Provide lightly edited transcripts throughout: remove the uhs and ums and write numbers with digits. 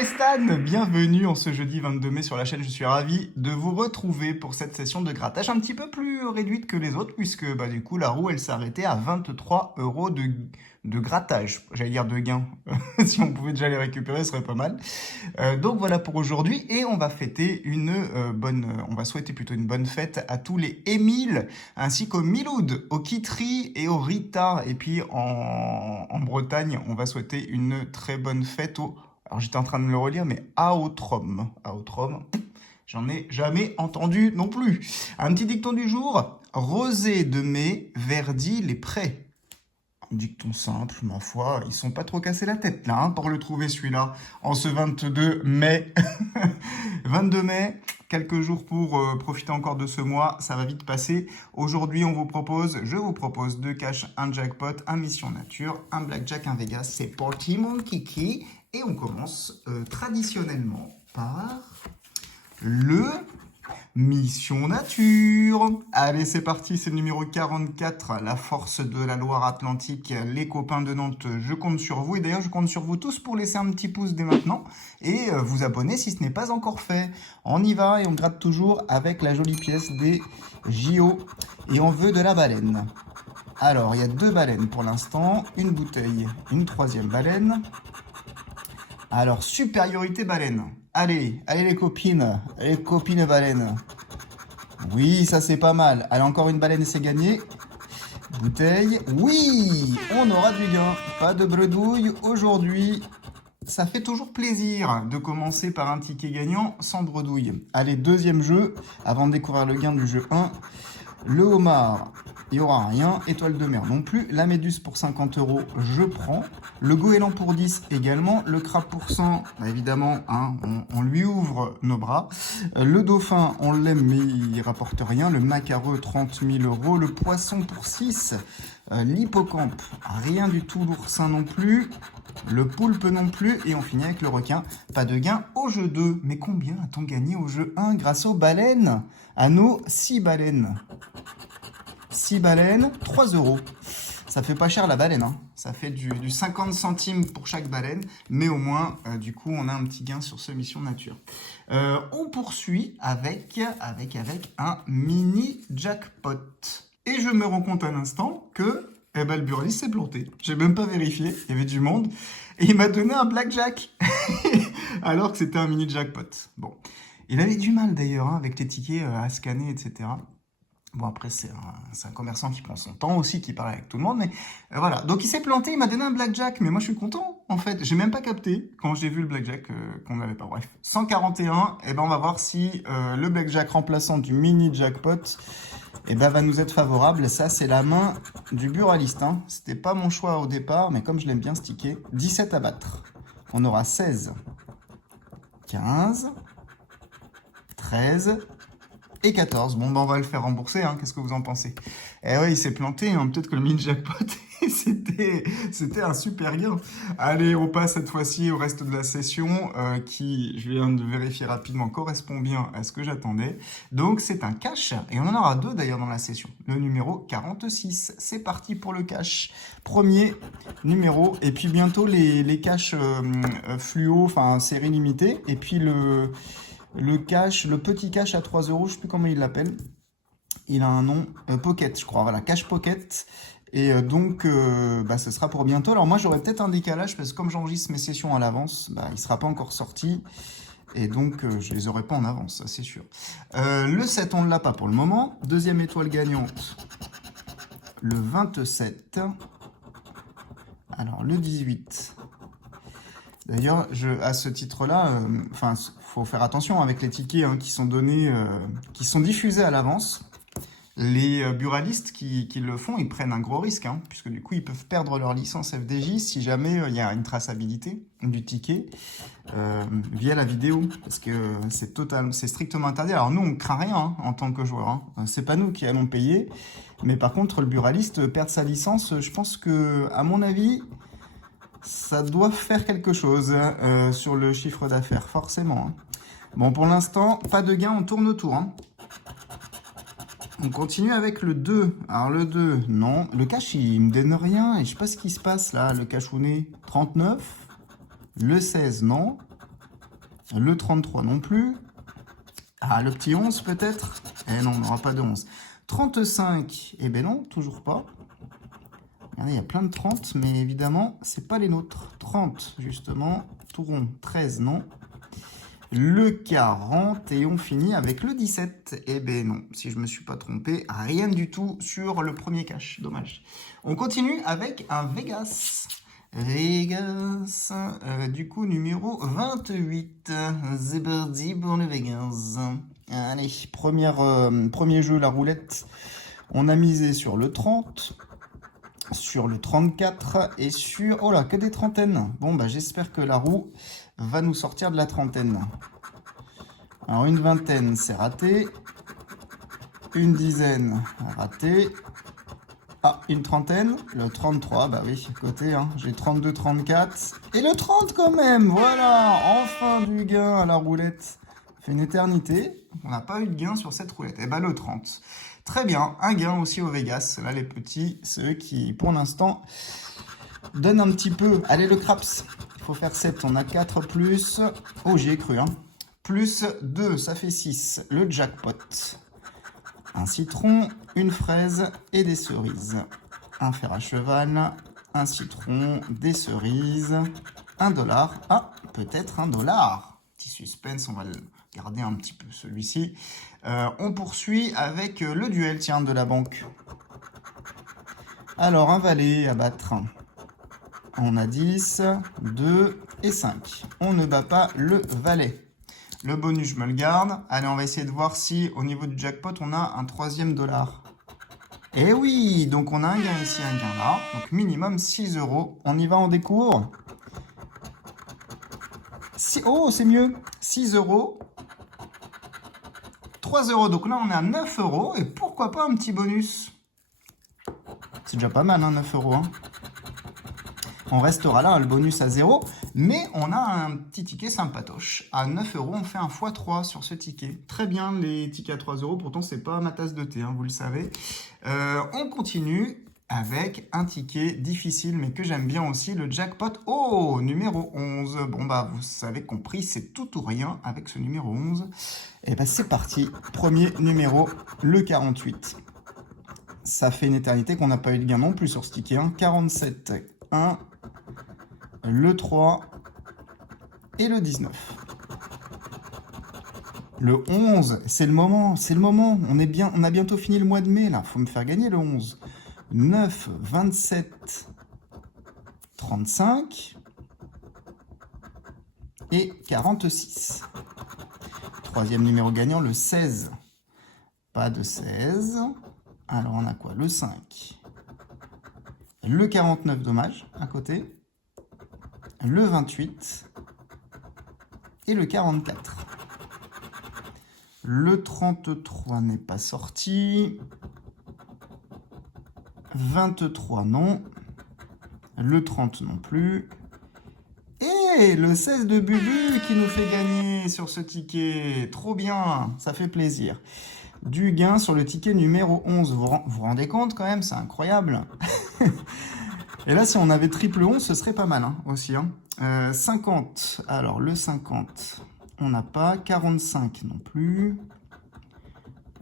et Stan, bienvenue en ce jeudi 22 mai sur la chaîne. Je suis ravi de vous retrouver pour cette session de grattage un petit peu plus réduite que les autres puisque du coup la roue elle s'est arrêtée à 23 euros de grattage. J'allais dire de gain. Si on pouvait déjà les récupérer, ce serait pas mal. Donc voilà pour aujourd'hui et on va fêter on va souhaiter plutôt une bonne fête à tous les Émile ainsi qu'aux Miloud, aux Kitri et aux Rita. Et puis en Bretagne, on va souhaiter une très bonne fête aux... Alors j'étais en train de le relire, mais Aotrom. Aotrom, j'en ai jamais entendu non plus. Un petit dicton du jour. Rosée de mai, verdit les prés. Un dicton simple, ma foi, ils sont pas trop cassés la tête là pour le trouver celui-là. En ce 22 mai. 22 mai, quelques jours pour profiter encore de ce mois, ça va vite passer. Aujourd'hui, je vous propose deux cash, un jackpot, un mission nature, un blackjack, un Vegas. C'est parti mon kiki. Et on commence traditionnellement par le mission nature. Allez, c'est parti, c'est le numéro 44, la force de la Loire-Atlantique. Les copains de Nantes, je compte sur vous. Et d'ailleurs, je compte sur vous tous pour laisser un petit pouce dès maintenant et vous abonner si ce n'est pas encore fait. On y va et on gratte toujours avec la jolie pièce des JO. Et on veut de la baleine. Alors, il y a deux baleines pour l'instant, une bouteille, une troisième baleine. Alors, supériorité baleine. Allez les copines baleines. Oui, ça c'est pas mal. Allez, encore une baleine et c'est gagné. Bouteille. Oui, on aura du gain. Pas de bredouille aujourd'hui. Ça fait toujours plaisir de commencer par un ticket gagnant sans bredouille. Allez, deuxième jeu, avant de découvrir le gain du jeu 1. Le homard, il n'y aura rien. Étoile de mer non plus. La méduse pour 50 euros, je prends. Le goéland pour 10 également. Le crabe pour 100, évidemment, hein, on lui ouvre nos bras. Le dauphin, on l'aime mais il rapporte rien. Le macareux, 30 000 euros. Le poisson pour 6. L'hippocampe, rien du tout. L'oursin non plus. Le poulpe non plus. Et on finit avec le requin. Pas de gain au jeu 2. Mais combien a-t-on gagné au jeu 1 grâce aux baleines? À nos 6 baleines. 6 baleines, 3 euros. Ça fait pas cher la baleine, hein. Ça fait du 50 centimes pour chaque baleine, mais au moins, du coup, on a un petit gain sur ce mission nature. On poursuit avec un mini jackpot. Et je me rends compte un instant que le buraliste s'est planté. J'ai même pas vérifié, il y avait du monde. Et il m'a donné un blackjack, alors que c'était un mini jackpot. Bon, il avait du mal d'ailleurs hein, avec les tickets à scanner, etc. Bon, après, c'est un commerçant qui prend son temps aussi, qui parle avec tout le monde, mais voilà. Donc, il s'est planté, il m'a donné un blackjack, mais moi, je suis content, en fait. J'ai même pas capté, quand j'ai vu le blackjack, qu'on n'avait pas. Bref, 141, et ben, on va voir si le blackjack remplaçant du mini jackpot, va nous être favorable. Ça, c'est la main du buraliste, hein. C'était pas mon choix au départ, mais comme je l'aime bien, ce ticket, 17 à battre. On aura 16, 15, 13... et 14. Bon, on va le faire rembourser, hein. Qu'est-ce que vous en pensez? Eh oui, il s'est planté, hein. Peut-être que le mini jackpot, c'était un super gain. Allez, on passe cette fois-ci au reste de la session, qui, je viens de vérifier rapidement, correspond bien à ce que j'attendais. Donc, c'est un cash, et on en aura deux d'ailleurs dans la session. Le numéro 46, c'est parti pour le cash. Premier numéro, et puis bientôt les cash fluo, enfin série limitée, et puis le petit cash à 3 euros, je ne sais plus comment il l'appelle. Il a un nom, Pocket, je crois. Voilà, Cash Pocket. Et donc, ce sera pour bientôt. Alors moi, j'aurais peut-être un décalage parce que comme j'enregistre mes sessions à l'avance, il ne sera pas encore sorti. Et donc, je les aurai pas en avance, ça c'est sûr. Le 7, on ne l'a pas pour le moment. Deuxième étoile gagnante, le 27. Alors, le 18. D'ailleurs, à ce titre-là, faut faire attention avec les tickets hein, qui sont donnés, qui sont diffusés à l'avance. Les buralistes qui le font, ils prennent un gros risque, hein, puisque du coup, ils peuvent perdre leur licence FDJ si jamais il y a une traçabilité du ticket via la vidéo, parce que c'est strictement interdit. Alors nous, on craint rien hein, en tant que joueur. Hein. C'est pas nous qui allons payer, mais par contre, le buraliste perdre sa licence, je pense que, à mon avis, ça doit faire quelque chose sur le chiffre d'affaires, forcément. Hein. Bon, pour l'instant, pas de gain, on tourne autour. Hein. On continue avec le 2. Alors, le 2, non. Le cash, il me donne rien. Et je sais pas ce qui se passe là. Le cachounet, 39. Le 16, non. Le 33 non plus. Ah, le petit 11 peut-être? Eh non, on n'aura pas de 11. 35, eh ben non, toujours pas. Regardez, il y a plein de 30, mais évidemment, c'est pas les nôtres. 30, justement, tout rond. 13, non. Le 40, et on finit avec le 17. Eh ben non, si je me suis pas trompé, rien du tout sur le premier cache. Dommage. On continue avec un Vegas. Vegas, du coup, numéro 28. C'est parti pour le Vegas. Allez, premier jeu, la roulette. On a misé sur le 30, sur le 34 et sur... Oh là, que des trentaines. Bon, bah j'espère que la roue va nous sortir de la trentaine. Alors, une vingtaine, c'est raté. Une dizaine, raté. Ah, une trentaine, le 33, bah oui, côté, hein. J'ai 32, 34. Et le 30 quand même, voilà, enfin du gain à la roulette. Ça fait une éternité, on n'a pas eu de gain sur cette roulette. Et bah le 30. Très bien, un gain aussi au Vegas. Là, les petits, ceux qui, pour l'instant, donnent un petit peu. Allez, le craps, il faut faire 7, on a 4 plus... Oh, j'y ai cru, hein. Plus 2, ça fait 6, le jackpot. Un citron, une fraise et des cerises. Un fer à cheval, un citron, des cerises, $1. Ah, peut-être $1. Petit suspense, on va le garder un petit peu celui-ci. On poursuit avec le duel, tiens, de la banque. Alors, un valet à battre. On a 10, 2 et 5. On ne bat pas le valet. Le bonus, je me le garde. Allez, on va essayer de voir si, au niveau du jackpot, on a un troisième dollar. Eh oui, donc on a un gain ici, un gain là. Donc minimum 6 €. On y va en décours. Oh, c'est mieux. 6 €. 3 €. Donc là, on est à 9 €. Et pourquoi pas un petit bonus? C'est déjà pas mal, hein, 9 €. Hein. On restera là, le bonus à 0. Mais on a un petit ticket sympatoche. À 9 €, on fait un x3 sur ce ticket. Très bien, les tickets à 3 €. Pourtant, c'est pas ma tasse de thé, hein, vous le savez. On continue avec un ticket difficile, mais que j'aime bien aussi, le jackpot. Oh, numéro 11. Bon, bah, vous avez compris, c'est tout ou rien avec ce numéro 11. Et bah, c'est parti. Premier numéro, le 48. Ça fait une éternité qu'on n'a pas eu de gain non plus sur ce ticket. Hein. 47, 1, le 3 et le 19. Le 11, c'est le moment, c'est le moment. On a bientôt fini le mois de mai, là. Faut me faire gagner le 11. 9, 27, 35 et 46. Troisième numéro gagnant, le 16. Pas de 16. Alors, on a quoi? Le 5. Le 49, dommage, à côté. Le 28. Et le 44. Le 33 n'est pas sorti. 23 non. Le 30 non plus. Et le 16 de Bubu qui nous fait gagner sur ce ticket. Trop bien, ça fait plaisir. Du gain sur le ticket numéro 11. Vous vous rendez compte quand même, c'est incroyable. Et là, si on avait triple 11, ce serait pas mal hein, aussi. Hein. 50. Alors, le 50, on n'a pas. 45 non plus.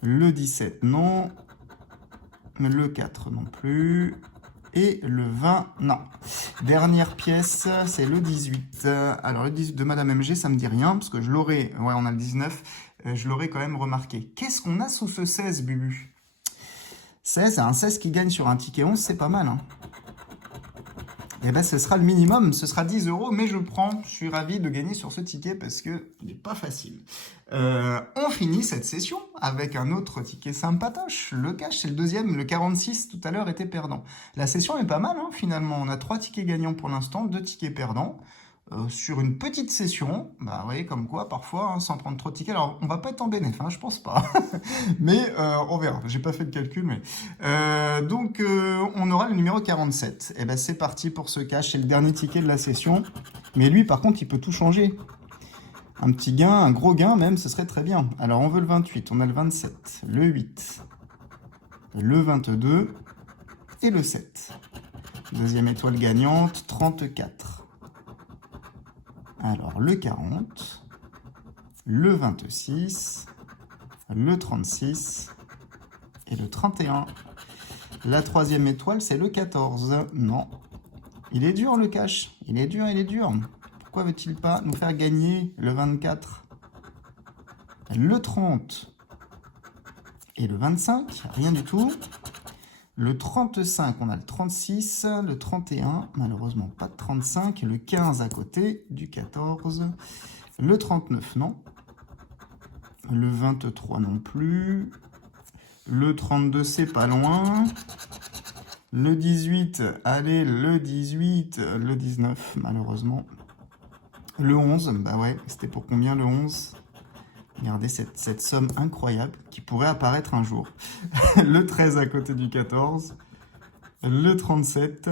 Le 17, non. Le 4 non plus. Et le 20, non. Dernière pièce, c'est le 18. Alors, le 18 de Madame MG, ça me dit rien, parce que je l'aurais... Ouais, on a le 19. Je l'aurais quand même remarqué. Qu'est-ce qu'on a sous ce 16, Bubu? 16, un 16 qui gagne sur un ticket 11, c'est pas mal. Hein. Et ben, ce sera le minimum, ce sera 10 €, mais je prends. Je suis ravi de gagner sur ce ticket parce que il n'est pas facile. On finit cette session avec un autre ticket sympatoche. Le cash, c'est le deuxième. Le 46, tout à l'heure, était perdant. La session est pas mal, hein, finalement. On a 3 tickets gagnants pour l'instant, 2 tickets perdants. Sur une petite session, bah vous voyez comme quoi parfois hein, sans prendre trop de tickets, alors on va pas être en bénéf, hein, je pense pas, mais on verra, j'ai pas fait le calcul, mais donc on aura le numéro 47, et ben c'est parti pour ce cash, c'est le dernier ticket de la session, mais lui par contre il peut tout changer, un petit gain, un gros gain même, ce serait très bien. Alors on veut le 28, on a le 27, le 8, le 22 et le 7, deuxième étoile gagnante, 34. Alors, le 40, le 26, le 36 et le 31. La troisième étoile, c'est le 14. Non. Il est dur le cash. Il est dur, il est dur. Pourquoi veut-il pas nous faire gagner le 24, le 30 et le 25? Rien du tout. Le 35, on a le 36, le 31, malheureusement pas de 35, le 15 à côté du 14, le 39, non. Le 23 non plus. Le 32, c'est pas loin. Le 18, allez, le 18, le 19, malheureusement. Le 11, bah ouais, c'était pour combien le 11? Regardez cette somme incroyable qui pourrait apparaître un jour. Le 13 à côté du 14, le 37,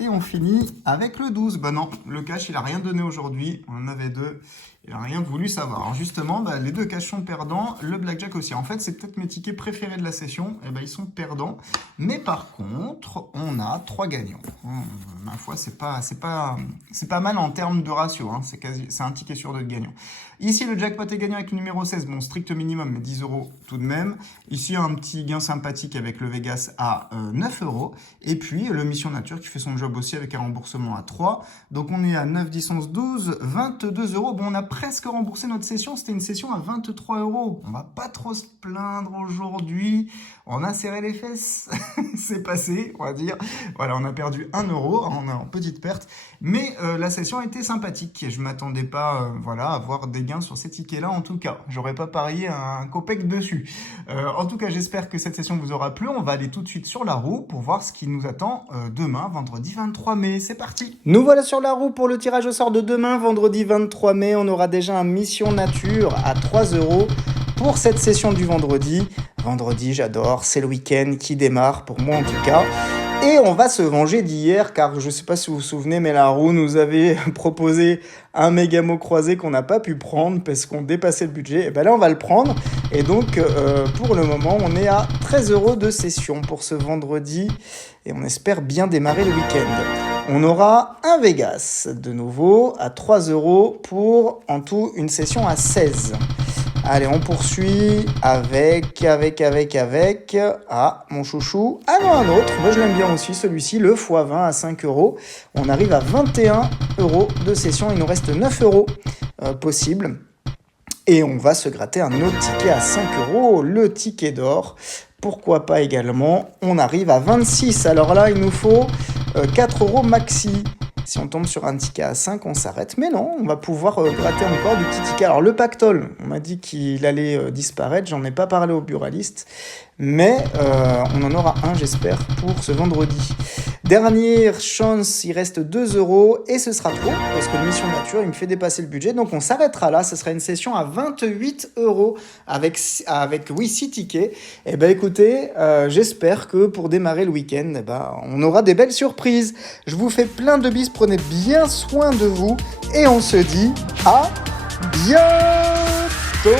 et on finit avec le 12. Bah non, le cash, il a rien donné aujourd'hui. On en avait deux. Il n'a rien voulu savoir. Alors justement, bah, les deux cash sont perdants, le blackjack aussi. En fait, c'est peut-être mes tickets préférés de la session. Et ben, ils sont perdants. Mais par contre, on a 3 gagnants. Ma foi, c'est pas mal en termes de ratio. Hein. C'est un ticket sur 2 de gagnants. Ici, le jackpot est gagnant avec le numéro 16. Bon, strict minimum, mais 10 € tout de même. Ici, un petit gain sympathique avec le Vegas à 9 €. Et puis, le Mission Nature qui fait son job aussi avec un remboursement à 3. Donc, on est à 9, 10, 11, 12, 22 €. Bon, on a presque remboursé notre session. C'était une session à 23 €. On va pas trop se plaindre aujourd'hui. On a serré les fesses. C'est passé, on va dire. Voilà, on a perdu 1 €. On est en petite perte. Mais la session a été sympathique. Je m'attendais pas voilà, à avoir des gains sur ces tickets-là, en tout cas. J'aurais pas parié un copec dessus. En tout cas, j'espère que cette session vous aura plu. On va aller tout de suite sur la roue pour voir ce qui nous attend demain, vendredi 23 mai. C'est parti. Nous voilà sur la roue pour le tirage au sort de demain, vendredi 23 mai. On aura déjà un Mission Nature à 3 € pour cette session du vendredi. Vendredi, j'adore. C'est le week-end qui démarre, pour moi en tout cas. Et on va se venger d'hier, car je ne sais pas si vous vous souvenez, mais la roue nous avait proposé un méga mot croisé qu'on n'a pas pu prendre parce qu'on dépassait le budget. Et bien là, on va le prendre. Et donc, pour le moment, on est à 13 € de session pour ce vendredi. Et on espère bien démarrer le week-end. On aura un Vegas, de nouveau, à 3 € pour, en tout, une session à 16. Allez, on poursuit avec... Ah, mon chouchou. Ah non, un autre. Moi, je l'aime bien aussi, celui-ci, le x20 à 5 €. On arrive à 21 € de session. Il nous reste 9 € possibles. Et on va se gratter un autre ticket à 5 €, le ticket d'or. Pourquoi pas également. On arrive à 26. Alors là, il nous faut 4 € maxi. Si on tombe sur un ticket à 5, on s'arrête. Mais non, on va pouvoir gratter encore du petit ticket. Alors, le pactole, on m'a dit qu'il allait disparaître. J'en ai pas parlé au buraliste. Mais on en aura un, j'espère, pour ce vendredi. Dernière chance, il reste 2 € et ce sera trop parce que le Mission Nature, il me fait dépasser le budget. Donc, on s'arrêtera là. Ce sera une session à 28 € avec 6 tickets. Et ben écoutez, j'espère que pour démarrer le week-end, on aura des belles surprises. Je vous fais plein de bises. Prenez bien soin de vous et on se dit à bientôt.